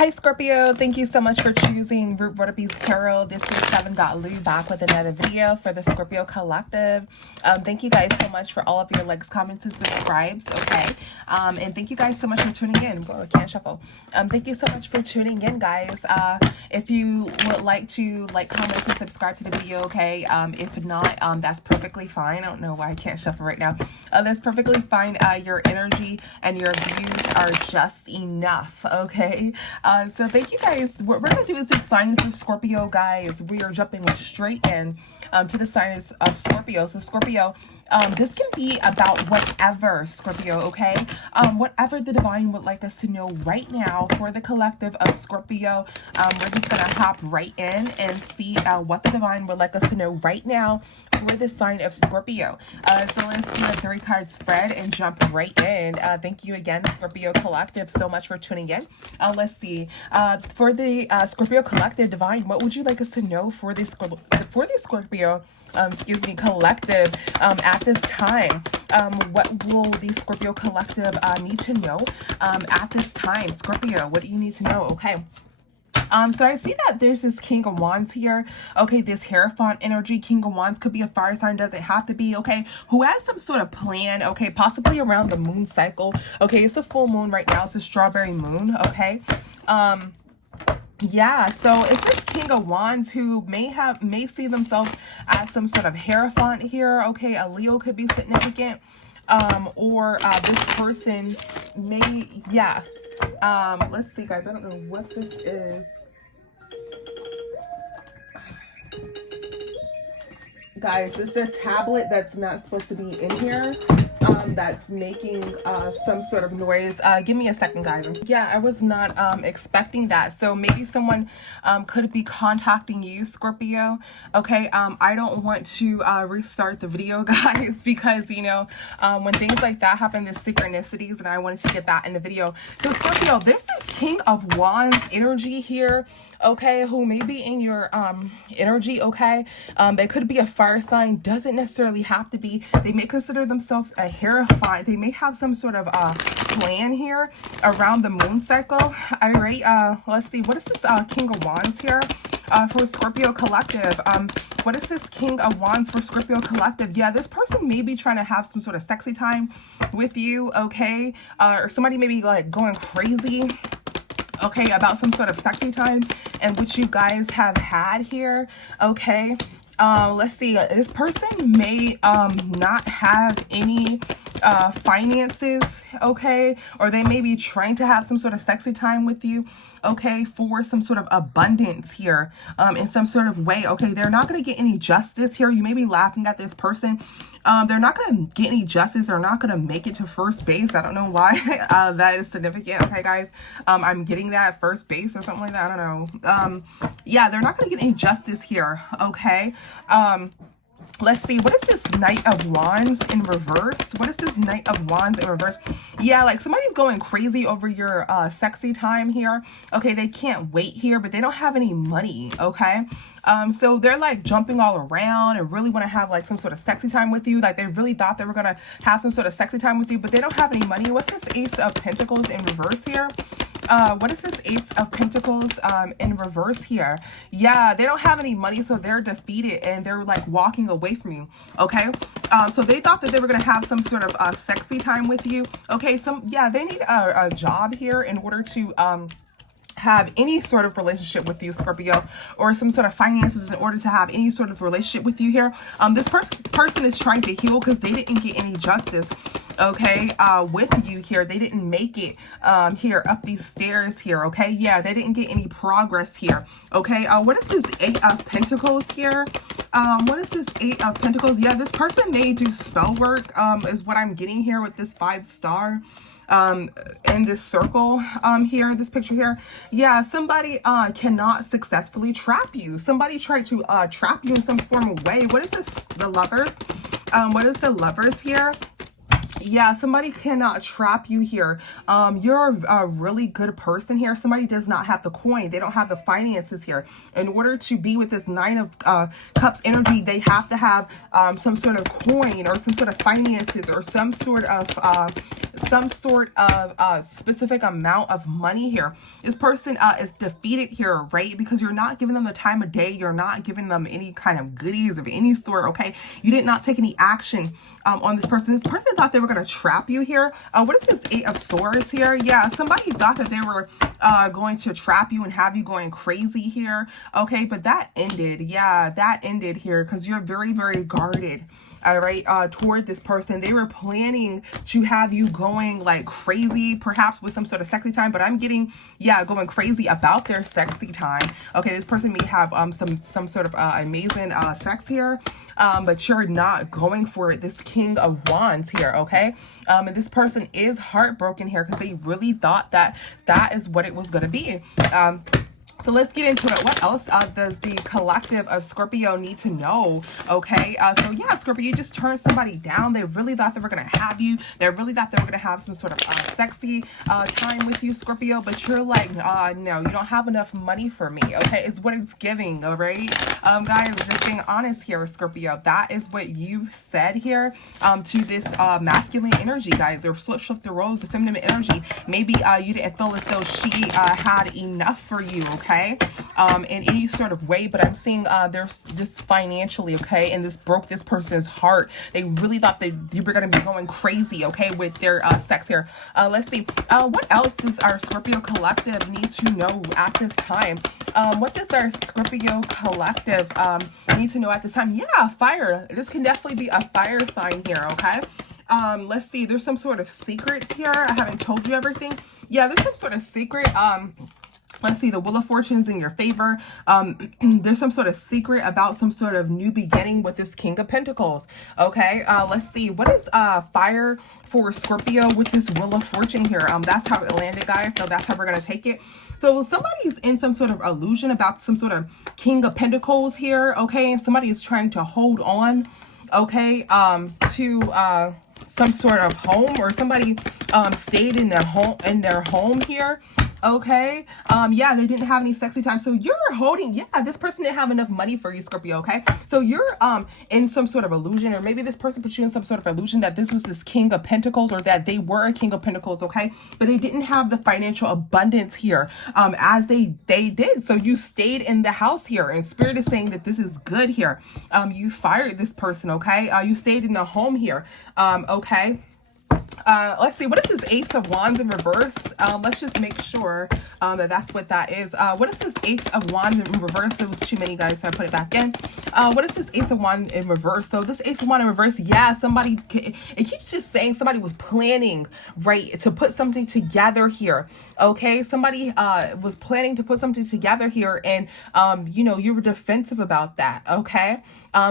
Hi Scorpio, thank you so much for choosing Root Vortices Tarot. This is Seven Lou back with another video for the Scorpio Collective. Thank you guys so much for all of your likes, comments, and subscribes, okay? And thank you guys so much for tuning in. Whoa, I can't shuffle. Thank you so much for tuning in, guys. If you would like to comment, and subscribe to the video, okay? If not, that's perfectly fine. I don't know why I can't shuffle right now. That's perfectly fine. Your energy and your views are just enough, okay? So thank you guys. What we're going to do is this sign for Scorpio, guys. We are jumping straight in to the sign of Scorpio. So Scorpio, this can be about whatever, Scorpio, okay? Whatever the divine would like us to know right now for the collective of Scorpio. We're just going to hop right in and see what the divine would like us to know right now for the sign of Scorpio. So let's do a 3-card spread and jump right in. Thank you again, Scorpio Collective, so much for tuning in. Let's see. For the Scorpio Collective divine, what would you like us to know for the Scorpio collective at this time? What will the Scorpio Collective need to know at this time? Scorpio, what do you need to know? Okay. So I see that there's this King of Wands here. Okay, this Hierophant energy. King of Wands could be a fire sign, doesn't have to be, okay? Who has some sort of plan, okay? Possibly around the moon cycle. Okay, it's a full moon right now. It's a strawberry moon, okay? Yeah, so it's this King of Wands who may see themselves as some sort of Hierophant here, okay? A Leo could be significant. Or this person may, yeah. Let's see, guys. I don't know what this is. Guys, this is a tablet that's not supposed to be in here. That's making some sort of noise. Give me a second, guys. Yeah, I was not expecting that. So maybe someone could be contacting you, Scorpio. Okay, I don't want to restart the video, guys, because, you know, when things like that happen, there's synchronicities, and I wanted to get that in the video. So, Scorpio, there's this King of Wands energy here, okay, who may be in your energy, okay? They could be a fire sign, doesn't necessarily have to be. They may consider themselves a Hierophant. They may have some sort of plan here around the moon cycle. All right, let's see. What is this King of Wands here for Scorpio Collective? What is this King of Wands for Scorpio Collective? Yeah, this person may be trying to have some sort of sexy time with you, okay? Or somebody may be like going crazy, okay, about some sort of sexy time and which you guys have had here, okay? Let's see, this person may not have any finances, okay? Or they may be trying to have some sort of sexy time with you, okay, for some sort of abundance here in some sort of way, okay? They're not going to get any justice here. You may be laughing at this person. They're not going to get any justice. They're not going to make it to first base. I don't know why that is significant, okay, guys? I'm getting that first base or something like that. I don't know. Yeah, they're not going to get any justice here, okay? Let's see, what is this Knight of Wands in reverse? What is this Knight of Wands in reverse? Yeah, like somebody's going crazy over your sexy time here. Okay, they can't wait here, but they don't have any money, okay? So they're like jumping all around and really want to have like some sort of sexy time with you. Like they really thought they were going to have some sort of sexy time with you, but they don't have any money. What's this Ace of Pentacles in reverse here? What is this Ace of Pentacles in reverse here? Yeah, they don't have any money, so they're defeated and they're like walking away from you, okay? So they thought that they were going to have some sort of sexy time with you, okay? They need a job here in order to have any sort of relationship with you, Scorpio, or some sort of finances in order to have any sort of relationship with you here. This person is trying to heal because they didn't get any justice, okay, with you here. They didn't make it here up these stairs here, okay? Yeah, they didn't get any progress here, okay? What is this 8 of Pentacles here? What is this 8 of Pentacles? Yeah, this person may do spell work, is what I'm getting here with this 5-star. In this circle here, this picture here. Yeah, somebody cannot successfully trap you. Somebody tried to trap you in some form of way. What is this? The Lovers. What is the Lovers here? Yeah, somebody cannot trap you here. You're a really good person here. Somebody does not have the coin. They don't have the finances here. In order to be with this 9 of Cups energy, they have to have some sort of coin or some sort of finances or some sort of some sort of specific amount of money here. This person is defeated here, right? Because you're not giving them the time of day. You're not giving them any kind of goodies of any sort, okay? You did not take any action on this person. This person thought they were going to trap you here. What is this 8 of Swords here? Yeah, somebody thought that they were going to trap you and have you going crazy here, okay? But that ended. Yeah, that ended here because you're very, very guarded. All right, toward this person. They were planning to have you going like crazy, perhaps with some sort of sexy time, but I'm getting, yeah, going crazy about their sexy time. Okay, this person may have some sort of amazing sex here, but you're not going for it. This King of Wands here, okay? And this person is heartbroken here because they really thought that that is what it was going to be. So let's get into it. What else does the collective of Scorpio need to know? Okay, so yeah, Scorpio, you just turned somebody down. They really thought they were going to have you. They really thought they were going to have some sort of sexy time with you, Scorpio. But you're like, no, you don't have enough money for me. Okay, it's what it's giving, all right? Guys, just being honest here, Scorpio. That is what you've said here to this masculine energy, guys. Or flip the roles, the feminine energy. Maybe you didn't feel as though she had enough for you, okay? In any sort of way, but I'm seeing there's this financially, okay, and this broke this person's heart. They really thought that you were going to be going crazy, okay, with their sex here. Let's see, what else does our Scorpio collective need to know at this time? What does our Scorpio collective need to know at this time? Yeah, fire. This can definitely be a fire sign here, okay? Let's see, there's some sort of secrets here. I haven't told you everything. Yeah, there's some sort of secret. Let's see, the Wheel of Fortune's in your favor. There's some sort of secret about some sort of new beginning with this King of Pentacles. Okay, let's see. What is fire for Scorpio with this Wheel of Fortune here? That's how it landed, guys. So that's how we're going to take it. So somebody's in some sort of illusion about some sort of King of Pentacles here. Okay, and somebody is trying to hold on, okay, to some sort of home, or somebody stayed in their home here. Okay, yeah, they didn't have any sexy time, so you're holding, yeah, this person didn't have enough money for you, Scorpio, okay? So you're in some sort of illusion, or maybe this person put you in some sort of illusion that this was this King of Pentacles, or that they were a King of Pentacles, okay? But they didn't have the financial abundance here as they did, so you stayed in the house here, and Spirit is saying that this is good here. You fired this person, okay? You stayed in the home here, okay? Let's see, what is this Ace of Wands in reverse? Let's just make sure that that's what that is. What is this Ace of Wands in reverse? It was too many, guys, so I put it back in. What is this Ace of Wands in reverse? So this Ace of Wands in reverse, yeah, somebody, it keeps just saying somebody was planning, right, to put something together here, okay? Somebody was planning to put something together here, and, you know, you were defensive about that, okay?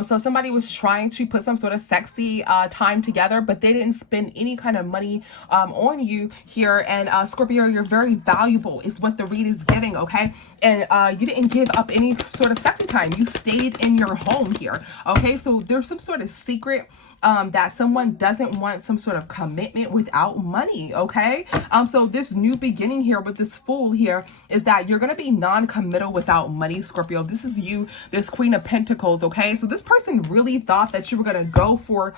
So somebody was trying to put some sort of sexy time together, but they didn't spend any kind of money on you here. And Scorpio, you're very valuable is what the read is giving, okay? And you didn't give up any sort of sexy time. You stayed in your home here, okay? So there's some sort of secret that someone doesn't want some sort of commitment without money, okay? So this new beginning here with this Fool here is that you're going to be non-committal without money, Scorpio. This is you, this Queen of Pentacles, okay? So this person really thought that you were going to go for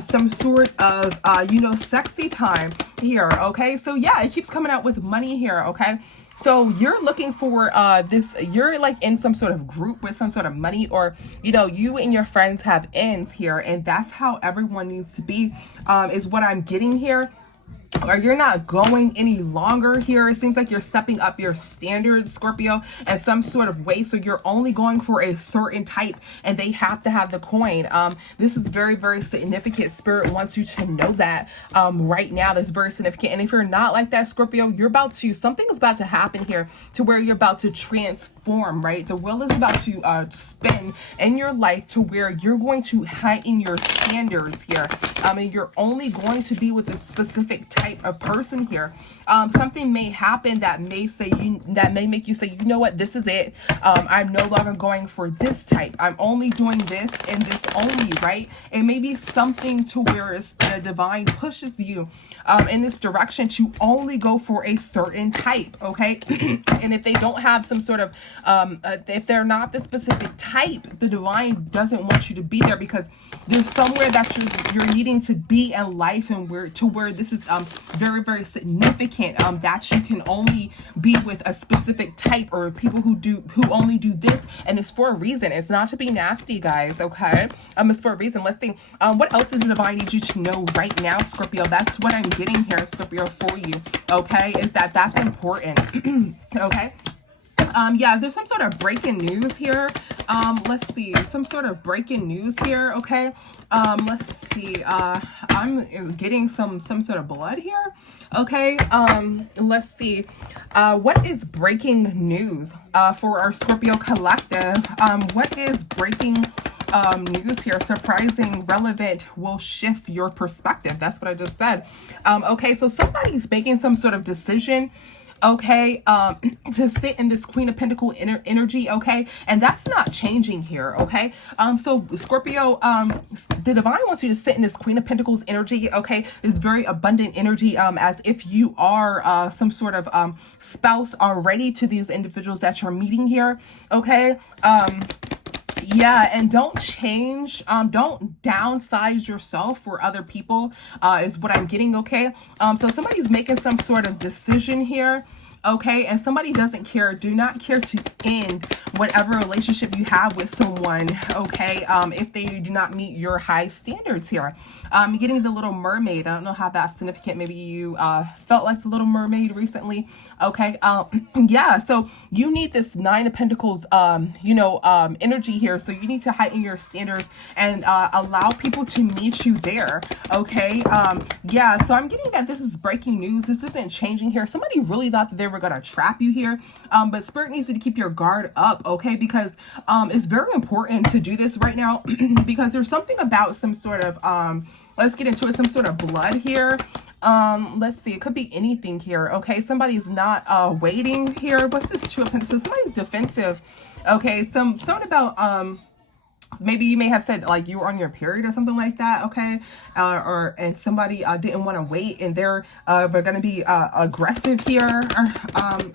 some sort of, you know, sexy time here, okay? So yeah, it keeps coming out with money here, okay? So you're looking for this, you're like in some sort of group with some sort of money, or, you know, you and your friends have ends here, and that's how everyone needs to be, is what I'm getting here. Or you're not going any longer here. It seems like you're stepping up your standards, Scorpio, in some sort of way. So you're only going for a certain type, and they have to have the coin. This is very, very significant. Spirit wants you to know that right now. That's very significant. And if you're not like that, Scorpio, you're about to, something is about to happen here to where you're about to transform, right? The wheel is about to spin in your life to where you're going to heighten your standards here. And you're only going to be with a specific type of person here. Something may happen that may say you, that may make you say, you know what, this is it. I'm no longer going for this type. I'm only doing this and this only, right? It may be something to where the divine pushes you in this direction to only go for a certain type, okay? And if they don't have some sort of, if they're not the specific type, the divine doesn't want you to be there, because there's somewhere that you're needing to be in life, and where this is very, very significant, that you can only be with a specific type, or people who only do this, and it's for a reason. It's not to be nasty, guys, okay? It's for a reason. Let's see. What else does the divine need you to know right now, Scorpio? That's what I'm getting here, Scorpio, for you, okay? Is that's important, okay? Yeah, there's some sort of breaking news here. Let's see, some sort of breaking news here, okay? Let's see, I'm getting some sort of blood here, okay? Let's see, what is breaking news, for our Scorpio collective? What is breaking news here? Surprising, relevant, will shift your perspective. That's what I just said. Okay, so somebody's making some sort of decision, okay, to sit in this Queen of Pentacles energy, okay, and that's not changing here, okay? So Scorpio, the divine wants you to sit in this Queen of Pentacles energy, okay, this very abundant energy, as if you are some sort of spouse already to these individuals that you're meeting here, okay? Yeah, and don't change, don't downsize yourself for other people, is what I'm getting, okay? So somebody's making some sort of decision here, okay? And somebody doesn't care, do not care to end whatever relationship you have with someone, okay? If they do not meet your high standards here. You're getting the Little Mermaid. I don't know how that's significant. Maybe you felt like the Little Mermaid recently, okay? Yeah, so you need this Nine of Pentacles, energy here. So you need to heighten your standards and allow people to meet you there, okay? Yeah, so I'm getting that this is breaking news. This isn't changing here. Somebody really thought that they were going to trap you here, but Spirit needs you to keep your guard up, okay? Because it's very important to do this right now because there's something about some sort of, let's get into it, some sort of blood here. Let's see, it could be anything here, okay? Somebody's not waiting here. What's this Two of Pentacles? So somebody's defensive, okay? Something about maybe you may have said like you were on your period or something like that, okay? And somebody didn't want to wait, and they're gonna be aggressive here,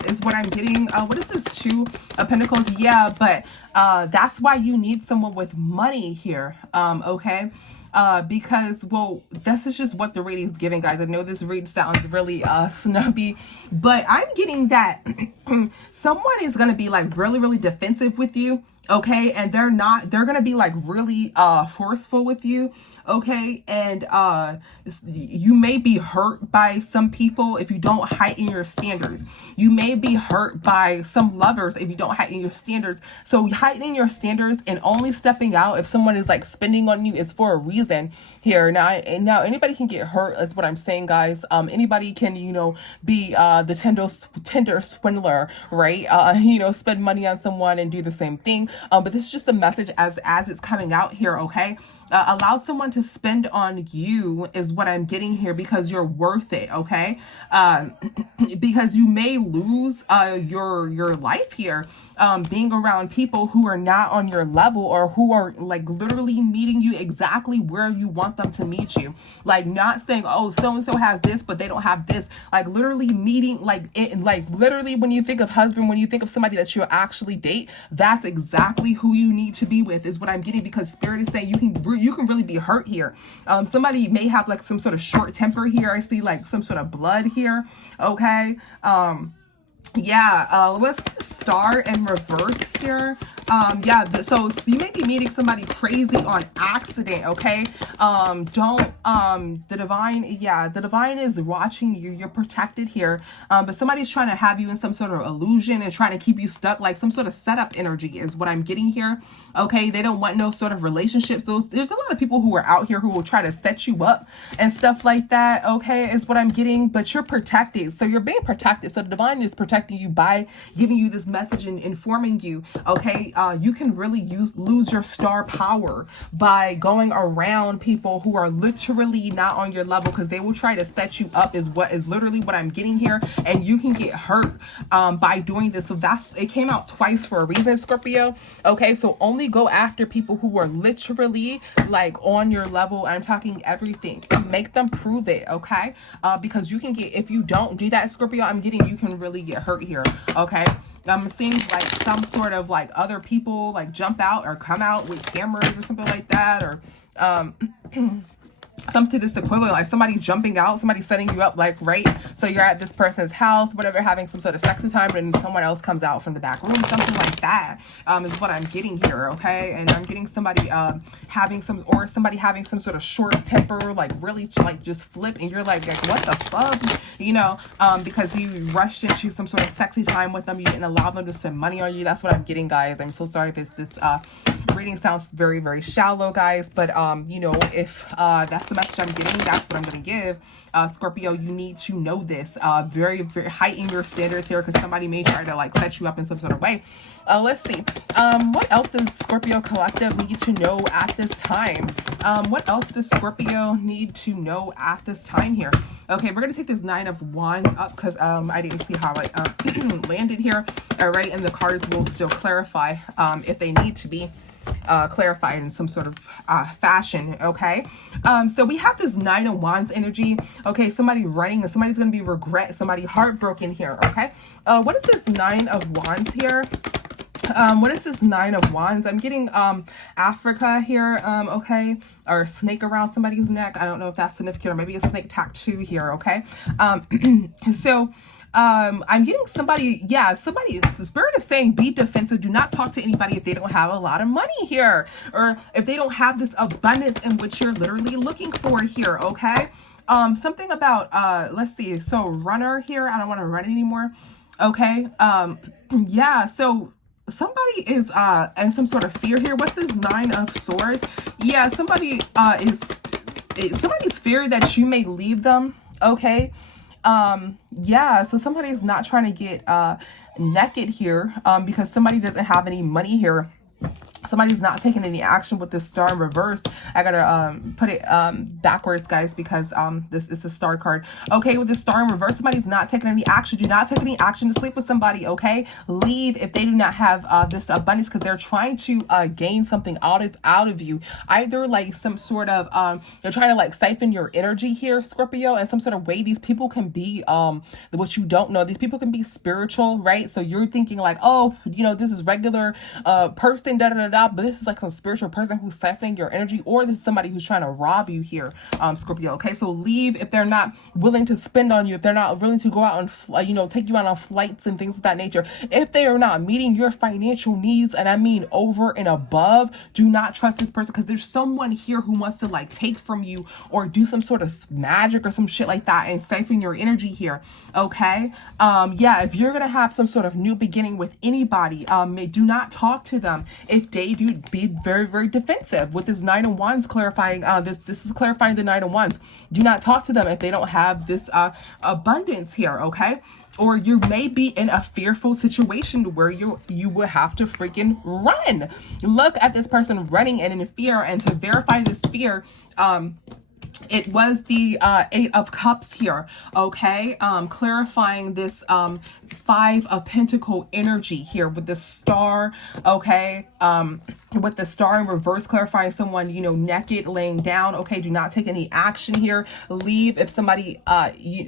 is what I'm getting. What is this Two of Pentacles? Yeah, but that's why you need someone with money here, okay? Because, well, this is just what the reading is giving, guys. I know this read sounds really snubby, but I'm getting that someone is going to be like really, really defensive with you, okay? And they're going to be like really forceful with you, okay? And you may be hurt by some people if you don't heighten your standards. You may be hurt by some lovers if you don't heighten your standards. So heightening your standards and only stepping out if someone is like spending on you is for a reason here. Now anybody can get hurt, is what I'm saying, guys. Anybody can, be the tender swindler, right? Spend money on someone and do the same thing. But this is just a message as it's coming out here, okay? Allow someone to spend on you is what I'm getting here, because you're worth it, okay? Because you may lose your life here, being around people who are not on your level, or who are like literally meeting you exactly where you want them to meet you. Like not saying, oh, so-and-so has this, but they don't have this. Like literally meeting, literally when you think of husband, when you think of somebody that you'll actually date, that's exactly who you need to be with, is what I'm getting, because Spirit is saying you can really be hurt here. Somebody may have like some sort of short temper here. I see like some sort of blood here, okay? Yeah, let's get the Star in reverse here. Yeah, so you may be meeting somebody crazy on accident, okay? The divine is watching you. You're protected here. But somebody's trying to have you in some sort of illusion and trying to keep you stuck, like some sort of setup energy is what I'm getting here, okay? They don't want no sort of relationships. There's a lot of people who are out here who will try to set you up and stuff like that, okay, is what I'm getting, but you're protected. So you're being protected. So the divine is protecting you by giving you this message and informing you, okay? You can really lose your star power by going around people who are literally not on your level, because they will try to set you up, is literally what I'm getting here, and you can get hurt by doing this. So it came out twice for a reason, Scorpio, okay? So only go after people who are literally like on your level. I'm talking everything. Make them prove it, okay? Because you can get, if you don't do that, Scorpio, I'm getting you can really get hurt here, okay? I'm seeing like some sort of like other people like jump out or come out with cameras or something like that, or something to this equivalent, like somebody jumping out, somebody setting you up, like, right? So you're at this person's house, whatever, having some sort of sexy time, and someone else comes out from the back room, something like that, is what I'm getting here, okay? And I'm getting somebody having some sort of short temper, like really like just flip, and you're like what the fuck, you know, because you rushed into some sort of sexy time with them, you didn't allow them to spend money on you. That's what I'm getting, guys. I'm so sorry if this reading sounds very, very shallow, guys, but you know, if that's the message I'm getting, that's what I'm going to give. Scorpio, you need to know this. Very, very heighten your standards here, because somebody may try to like set you up in some sort of way. Let's see. What else does Scorpio collective need to know at this time? What else does Scorpio need to know at this time here? Okay, we're going to take this 9 of Wands up, because I didn't see how it landed here. All right, and the cards will still clarify if they need to be clarified in some sort of fashion. Okay, so we have this 9 of Wands energy. Okay, somebody running, and somebody's going to be regret, somebody heartbroken here. Okay, what is this 9 of Wands here? What is this 9 of Wands? I'm getting Africa here, okay, or a snake around somebody's neck. I don't know if that's significant, or maybe a snake tattoo here. Okay, so I'm getting somebody, yeah, somebody, spirit is saying be defensive. Do not talk to anybody if they don't have a lot of money here, or if they don't have this abundance in which you're literally looking for here. Okay, something about let's see, so runner here, I don't want to run anymore. Okay, yeah, so somebody is in some sort of fear here. What's this 9 of Swords? Yeah, somebody somebody's fear that you may leave them. Okay, yeah, so somebody's not trying to get naked here because somebody doesn't have any money here. Somebody's not taking any action with this star in reverse. I gotta put it backwards, guys, because this is a star card. Okay, with the star in reverse, somebody's not taking any action. Do not take any action to sleep with somebody. Okay, leave if they do not have this abundance, because they're trying to gain something out of you. Either like some sort of they're trying to like siphon your energy here, Scorpio, in some sort of way. These people can be what you don't know. These people can be spiritual, right? So you're thinking like, oh, you know, this is regular person, da da da. But this is like some spiritual person who's siphoning your energy, or this is somebody who's trying to rob you here, Scorpio. Okay, so leave if they're not willing to spend on you, if they're not willing to go out and, you know, take you out on flights and things of that nature. If they are not meeting your financial needs, and I mean over and above, do not trust this person, because there's someone here who wants to like take from you or do some sort of magic or some shit like that and siphon your energy here. Okay, yeah, if you're gonna have some sort of new beginning with anybody, do not talk to them if they do. Be very, very defensive with this 9 of Wands clarifying. This is clarifying the 9 of Wands. Do not talk to them if they don't have this abundance here. Okay, or you may be in a fearful situation where you will have to freaking run. Look at this person running and in fear, and to verify this fear, it was the 8 of Cups here. Okay, clarifying this 5 of Pentacle energy here with the star. Okay, with the star in reverse, clarifying someone, you know, naked, laying down. Okay, do not take any action here. Leave if somebody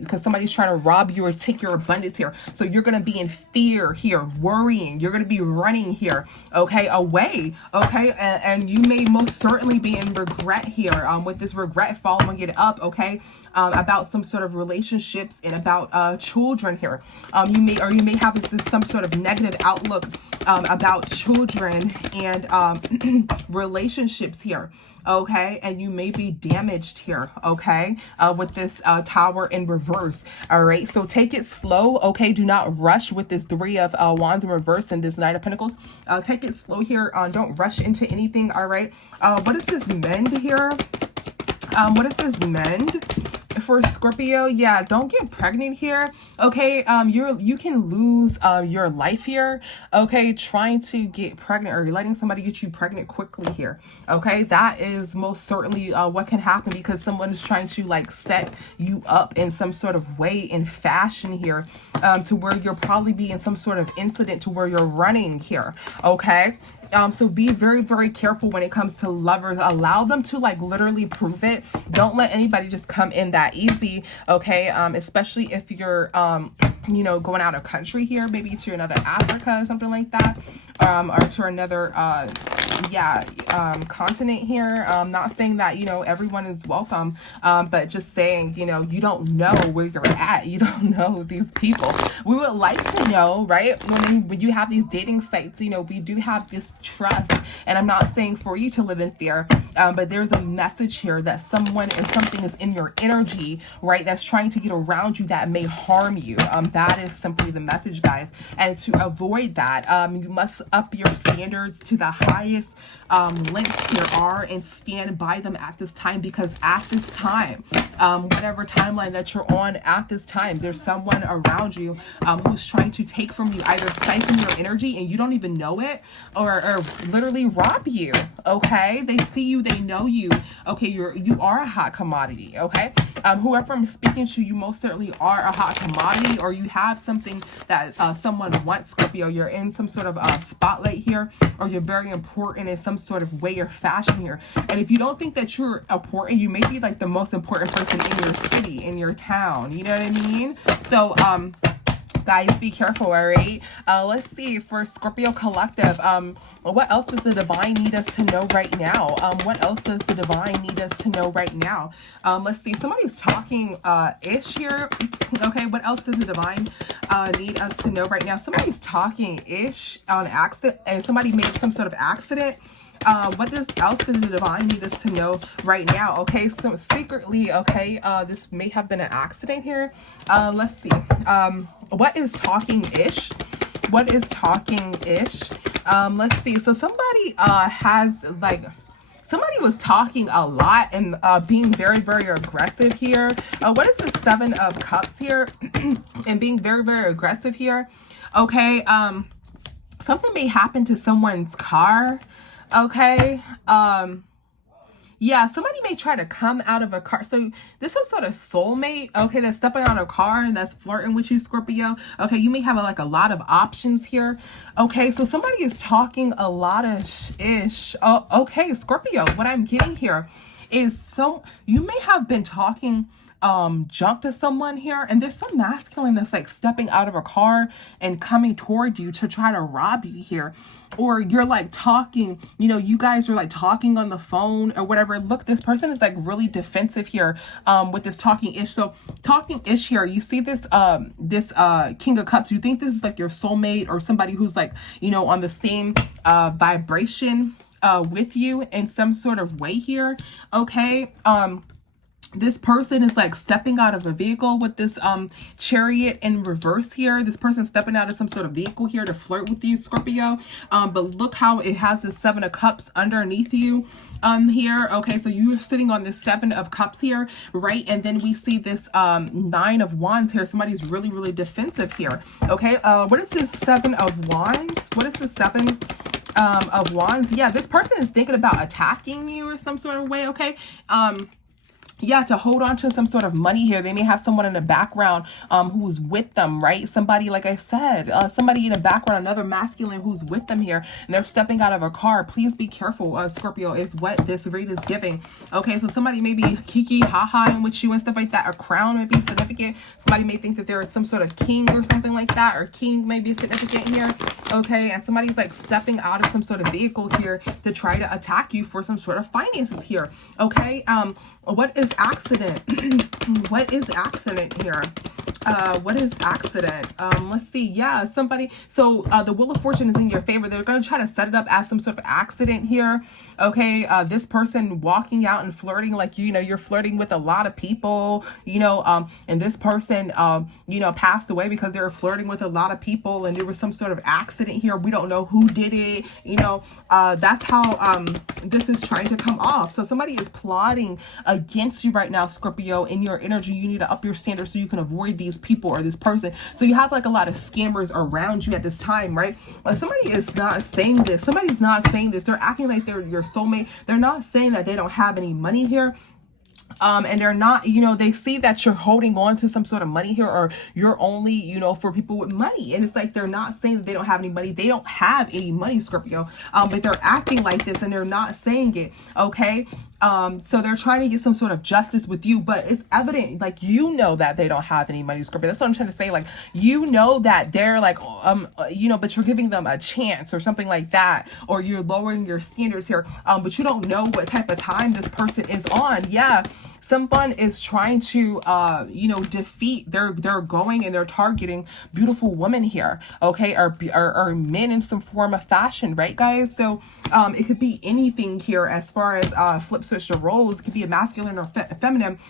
because somebody's trying to rob you or take your abundance here. So you're going to be in fear here, worrying. You're going to be running here, okay, away. Okay, and you may most certainly be in regret here, with this regret following it up. Okay, about some sort of relationships and about children here. You may have this some sort of negative outlook about children and relationships here. Okay, and you may be damaged here. Okay, with this tower in reverse. All right, so take it slow. Okay, do not rush with this 3 of Wands in reverse and this 9 of Pentacles. Take it slow here. Don't rush into anything. All right, what is this mend here? What is this mend for Scorpio? Yeah, don't get pregnant here. Okay, you can lose your life here. Okay, trying to get pregnant or letting somebody get you pregnant quickly here. Okay, that is most certainly what can happen, because someone is trying to like set you up in some sort of way, in fashion here, to where you'll probably be in some sort of incident to where you're running here. Okay, so be very, very careful when it comes to lovers. Allow them to like literally prove it. Don't let anybody just come in that easy. Okay, especially if you're you know, going out of country here, maybe to another Africa or something like that, or to another yeah, continent here. Not saying that, you know, everyone is welcome, but just saying, you know, you don't know where you're at. You don't know these people. We would like to know, right? When you have these dating sites, you know, we do have this trust, and I'm not saying for you to live in fear, but there's a message here that someone and something is in your energy, right, that's trying to get around you that may harm you. That is simply the message, guys. And to avoid that, you must up your standards to the highest lengths there are and stand by them at this time, because at this time, whatever timeline that you're on at this time, there's someone around you who's trying to take from you, either siphon your energy and you don't even know it, or literally rob you. Okay, they see you, they know you. Okay, you are a hot commodity. Okay, whoever I'm speaking to, you most certainly are a hot commodity, or you have something that someone wants, Scorpio. You're in some sort of spotlight here, or you're very important in some sort of way or fashion here. And if you don't think that you're important, you may be like the most important person in your city, in your town. You know what I mean? So, guys, be careful, all right? Let's see, for Scorpio Collective, what else does the divine need us to know right now? What else does the divine need us to know right now? Let's see, somebody's talking ish here. Okay, what else does the divine need us to know right now? Somebody's talking ish on accident, and somebody made some sort of accident. What else does the divine need us to know right now? Okay, so secretly, okay, this may have been an accident here. Let's see. What is talking-ish? What is talking-ish? Let's see. So somebody has, like, somebody was talking a lot and being very, very aggressive here. What is the Seven of Cups here? And being very, very aggressive here. Okay, something may happen to someone's car. Okay, yeah, somebody may try to come out of a car. So there's some sort of soulmate, okay, that's stepping out of a car and that's flirting with you, Scorpio. Okay, you may have like a lot of options here. Okay, so somebody is talking a lot of ish. Oh, okay, Scorpio, what I'm getting here is, so you may have been talking junk to someone here, and there's some masculine that's like stepping out of a car and coming toward you to try to rob you here. Or you're like talking, you know, you guys are like talking on the phone or whatever. Look, this person is like really defensive here with this talking ish. So talking ish here, you see this King of Cups. You think this is like your soulmate or somebody who's like, you know, on the same vibration with you in some sort of way here. Okay, this person is like stepping out of a vehicle with this chariot in reverse here. This person stepping out of some sort of vehicle here to flirt with you, Scorpio. But look how it has this Seven of Cups underneath you here. Okay, so you're sitting on this Seven of Cups here, right? And then we see this Nine of Wands here. Somebody's really, really defensive here. Okay, what is this Seven of Wands? What is the Seven of Wands? Yeah, this person is thinking about attacking you or some sort of way. Okay, yeah, to hold on to some sort of money here. They may have someone in the background who's with them, right? Somebody, like I said, somebody in the background, another masculine who's with them here, and they're stepping out of a car. Please be careful, Scorpio, is what this read is giving. Okay, so somebody may be kiki ha-haing with you and stuff like that. A crown may be significant. Somebody may think that there is some sort of king or something like that, or king may be significant here. Okay, and somebody's like stepping out of some sort of vehicle here to try to attack you for some sort of finances here. Okay, what is accident? What is accident here? What is accident? Let's see. Yeah, somebody. So the Wheel of Fortune is in your favor. They're going to try to set it up as some sort of accident here. Okay, this person walking out and flirting, like, you know, you're flirting with a lot of people, you know, and this person, you know, passed away because they were flirting with a lot of people, and there was some sort of accident here. We don't know who did it. You know, that's how this is trying to come off. So somebody is plotting against you right now, Scorpio. In your energy, you need to up your standards so you can avoid these people or this person. So you have like a lot of scammers around you at this time, right? Somebody is not saying this. Somebody's not saying this. They're acting like they're your soulmate. They're not saying that they don't have any money here. And they're not, you know, they see that you're holding on to some sort of money here, or you're only, you know, for people with money. And it's like, they're not saying that they don't have any money. They don't have any money, Scorpio. But they're acting like this and they're not saying it. Okay. So they're trying to get some sort of justice with you, but it's evident, like, you know that they don't have any money, Scorpio. That's what I'm trying to say. Like, you know that they're like, but you're giving them a chance or something like that, or you're lowering your standards here. But you don't know what type of time this person is on. Yeah. Someone is trying to, defeat. They're going and they're targeting beautiful women here, okay, or men in some form of fashion, right, guys? So, it could be anything here as far as flip switch the roles. It could be a masculine or feminine.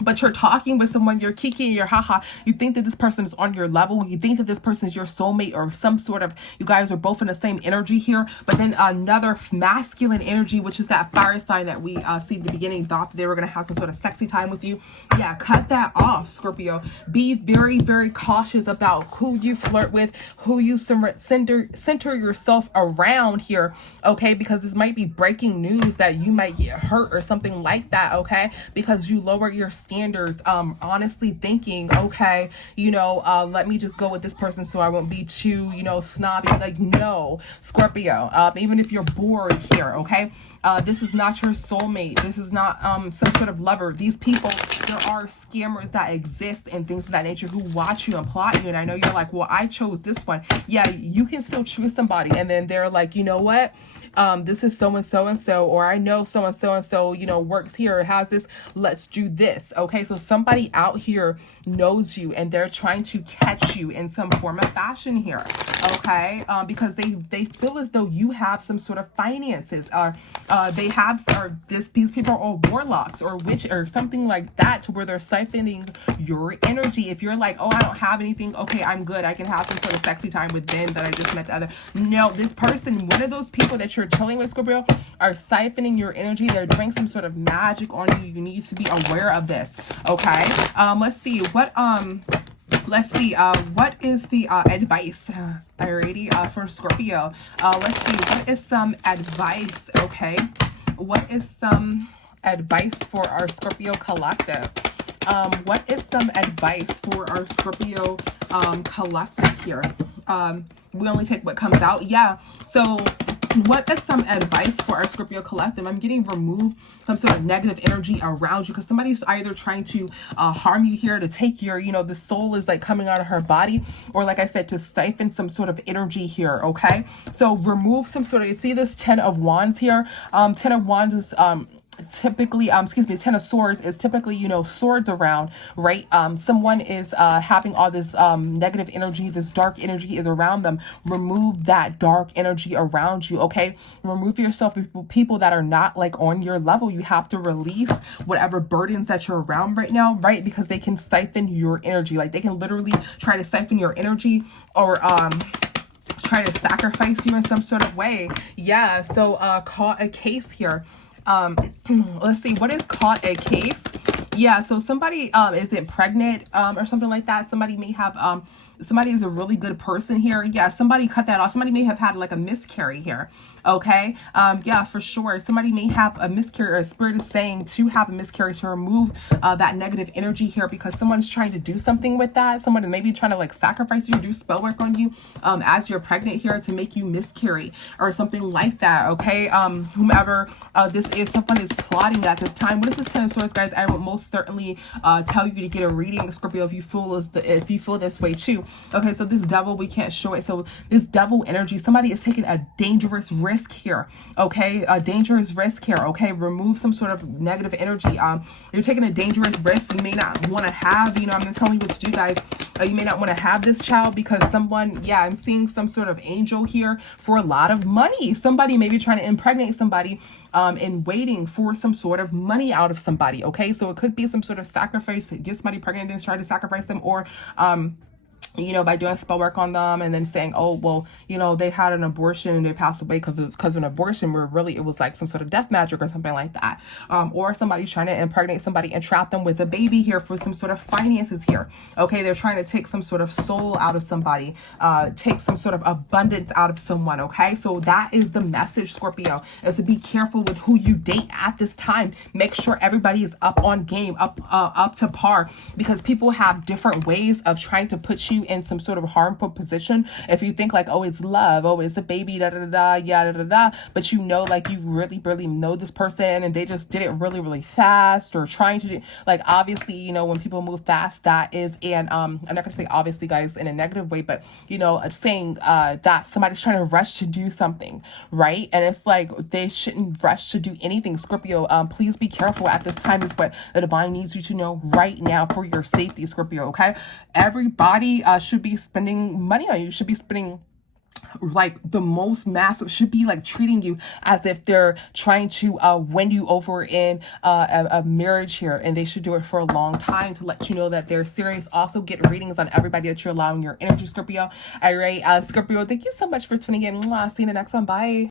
But you're talking with someone, you're kiki, you're haha. You think that this person is on your level. You think that this person is your soulmate or some sort of, you guys are both in the same energy here. But then another masculine energy, which is that fire sign that we see at the beginning, thought that they were going to have some sort of sexy time with you. Yeah, cut that off, Scorpio. Be very, very cautious about who you flirt with, who you center yourself around here, okay? Because this might be breaking news that you might get hurt or something like that, okay? Because you lower your standards, honestly thinking, okay, let me just go with this person so I won't be too, snobby. Like, no, Scorpio, even if you're bored here, okay, this is not your soulmate. This is not some sort of lover. These people, there are scammers that exist and things of that nature who watch you and plot you. And I know you're like, well, I chose this one. Yeah, you can still choose somebody, and then they're like, you know what, this is so and so and so, or I know so and so, works here, or has this, let's do this. Okay, so somebody out here knows you and they're trying to catch you in some form of fashion here, okay, because they feel as though you have some sort of finances, or these people are warlocks or witch or something like that, to where they're siphoning your energy. If you're like, oh, I don't have anything, okay, I'm good, I can have some sort of sexy time with Ben that I just met the other. No, this person, one of those people that you're chilling with, Scorpio, are siphoning your energy. They're doing some sort of magic on you. You need to be aware of this, okay? Let's see what is the advice, alrighty, for Scorpio. Let's see, what is some advice, okay? What is some advice for our Scorpio collective? What is some advice for our Scorpio collective here? We only take what comes out. Yeah, so what is some advice for our Scorpio collective? I'm getting remove some sort of negative energy around you, because somebody's either trying to harm you here, to take your, the soul is like coming out of her body, or like I said, to siphon some sort of energy here, okay? So remove some sort of, you see this 10 of Wands here? 10 of Wands is typically 10 of Swords is typically, swords around, right? Someone is having all this negative energy, this dark energy is around them. Remove that dark energy around you, okay? Remove yourself with people that are not like on your level. You have to release whatever burdens that you're around right now, right? Because they can siphon your energy. Like, they can literally try to siphon your energy, or try to sacrifice you in some sort of way. Yeah, so caught a case here. Let's see, what is caught a case? Yeah, so somebody isn't pregnant or something like that. Somebody may have somebody is a really good person here. Yeah, somebody cut that off. Somebody may have had like a miscarry here, okay? Yeah, for sure, somebody may have a miscarry, or a spirit is saying to have a miscarry, to remove that negative energy here, because someone's trying to do something with that. Someone is maybe trying to like sacrifice you, do spell work on you as you're pregnant here, to make you miscarry or something like that, okay? Whomever this is, someone is plotting at this time. What is this 10 of Swords, guys? I would most certainly tell you to get a reading, Scorpio, if you feel this way too. Okay, so this devil, we can't show it. So this devil energy, somebody is taking a dangerous risk here, okay? A dangerous risk here, okay? Remove some sort of negative energy. You're taking a dangerous risk. You may not want to have, I'm going to tell you what to do, guys. You may not want to have this child, because someone, yeah, I'm seeing some sort of angel here for a lot of money. Somebody may be trying to impregnate somebody and waiting for some sort of money out of somebody, okay? So it could be some sort of sacrifice, get somebody pregnant and try to sacrifice them, or by doing spell work on them and then saying, oh, well, they had an abortion and they passed away because of an abortion, where really it was like some sort of death magic or something like that. Or somebody trying to impregnate somebody and trap them with a baby here for some sort of finances here. Okay, they're trying to take some sort of soul out of somebody, take some sort of abundance out of someone, okay? So that is the message, Scorpio, is to be careful with who you date at this time. Make sure everybody is up on game, up to par, because people have different ways of trying to put you you in some sort of harmful position, if you think like, oh, it's love, oh, it's a baby, da da da da, yeah, da da da, but you know, like, you really know this person and they just did it really fast, or trying to do, like, obviously, you know, when people move fast, that is, and I'm not gonna say obviously, guys, in a negative way, but you know, saying that somebody's trying to rush to do something, right? And it's like, they shouldn't rush to do anything. Scorpio, please be careful at this time, is what the divine needs you to know right now for your safety, Scorpio. Okay, everybody should be spending money on you, should be spending like the most massive, should be like treating you as if they're trying to win you over in a marriage here, and they should do it for a long time to let you know that they're serious. Also get readings on everybody that you're allowing your energy, Scorpio. All right, Scorpio, thank you so much for tuning in. Mwah. See you in the next one. Bye.